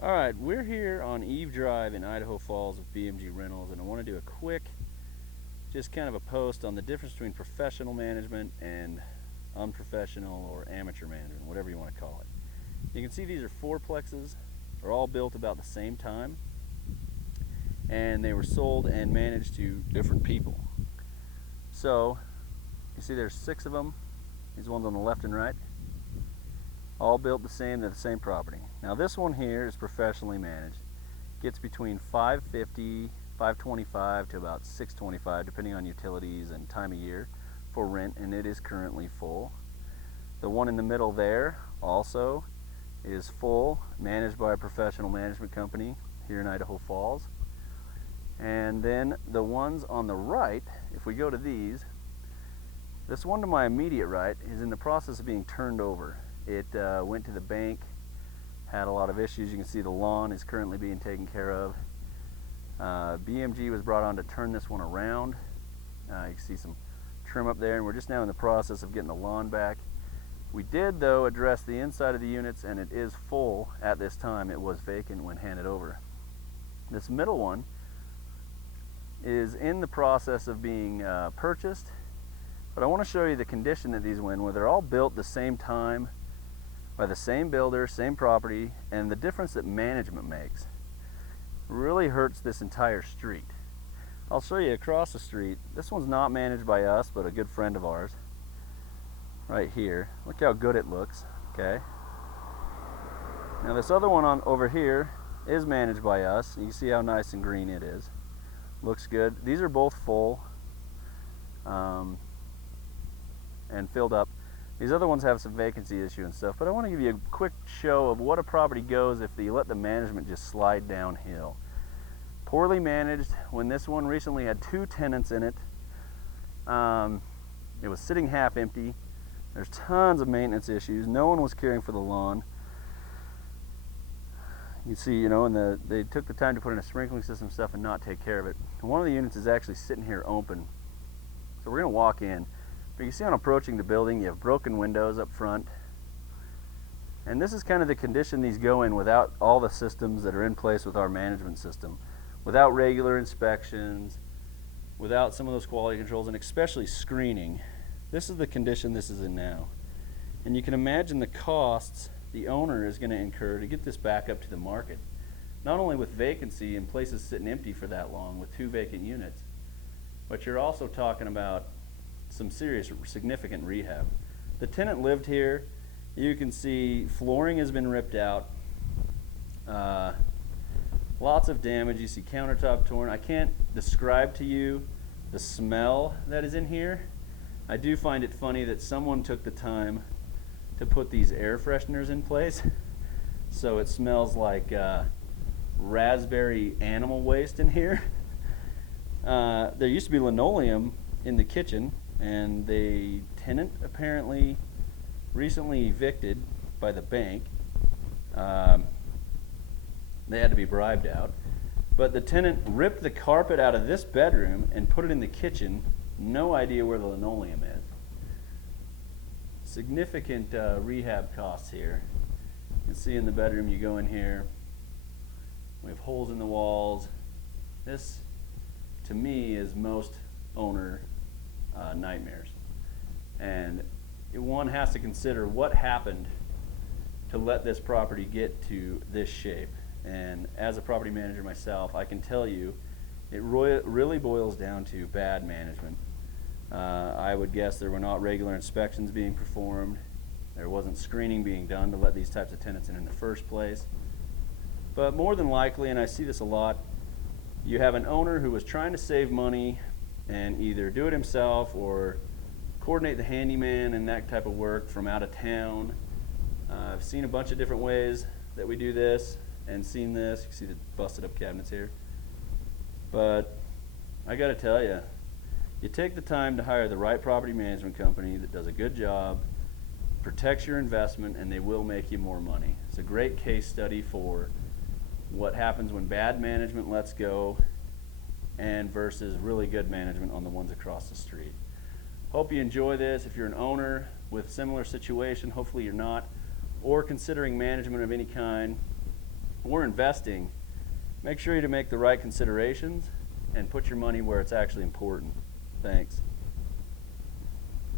Alright, we're here on Eve Drive in Idaho Falls with BMG Rentals, and I want to do a quick, just kind of a post on the difference between professional management and unprofessional or amateur management, whatever you want to call it. You can see these are fourplexes. They're all built about the same time, and they were sold and managed to different people. So, you see there's 6 of them, these ones on the left and right. All built the same, they're the same property. Now this one here is professionally managed. Gets between $550, $525 to about $625 depending on utilities and time of year for rent, and it is currently full. The one in the middle there also is full, managed by a professional management company here in Idaho Falls. And then the ones on the right, if we go to these, this one to my immediate right is in the process of being turned over. It went to the bank, had a lot of issues. You can see the lawn is currently being taken care of. BMG was brought on to turn this one around. You can see some trim up there, and we're just now in the process of getting the lawn back. We did, though, address the inside of the units, and it is full at this time. It was vacant when handed over. This middle one is in the process of being purchased, but I want to show you the condition that these were in, where they're all built the same time, by the same builder, same property, and the difference that management makes really hurts this entire street. I'll show you across the street. This one's not managed by us, but a good friend of ours. Right here. Look how good it looks. Okay. Now this other one on over here is managed by us. You can see how nice and green it is. Looks good. These are both full and filled up. These other ones have some vacancy issue and stuff, but I want to give you a quick show of what a property goes if you let the management just slide downhill. Poorly managed. When this one recently had 2 tenants in it, it was sitting half empty. There's tons of maintenance issues. No one was caring for the lawn. You see, you know, and they took the time to put in a sprinkling system stuff and not take care of it. And one of the units is actually sitting here open. So we're going to walk in. But you see on approaching the building, you have broken windows up front. And this is kind of the condition these go in without all the systems that are in place with our management system. Without regular inspections, without some of those quality controls, and especially screening. This is the condition this is in now. And you can imagine the costs the owner is going to incur to get this back up to the market. Not only with vacancy and places sitting empty for that long with 2 vacant units, but you're also talking about some serious, significant rehab. The tenant lived here. You can see flooring has been ripped out. Lots of damage. You see countertop torn. I can't describe to you the smell that is in here. I do find it funny that someone took the time to put these air fresheners in place so it smells like raspberry animal waste in here. There used to be linoleum in the kitchen, and the tenant apparently recently evicted by the bank. They had to be bribed out. But the tenant ripped the carpet out of this bedroom and put it in the kitchen. No idea where the linoleum is. Significant rehab costs here. You can see in the bedroom, you go in here, we have holes in the walls. This, to me, is most owner nightmares. And one has to consider what happened to let this property get to this shape. And as a property manager myself, I can tell you it really boils down to bad management. I would guess there were not regular inspections being performed. There wasn't screening being done to let these types of tenants in the first place. But more than likely, and I see this a lot, you have an owner who was trying to save money and either do it himself or coordinate the handyman and that type of work from out of town. I've seen a bunch of different ways that we do this and seen this. You can see the busted up cabinets here. But I gotta tell you, you take the time to hire the right property management company that does a good job, protects your investment, and they will make you more money. It's a great case study for what happens when bad management lets go and versus really good management on the ones across the street. Hope you enjoy this. If you're an owner with similar situation, hopefully you're not, or considering management of any kind, or investing, make sure you make the right considerations and put your money where it's actually important. Thanks.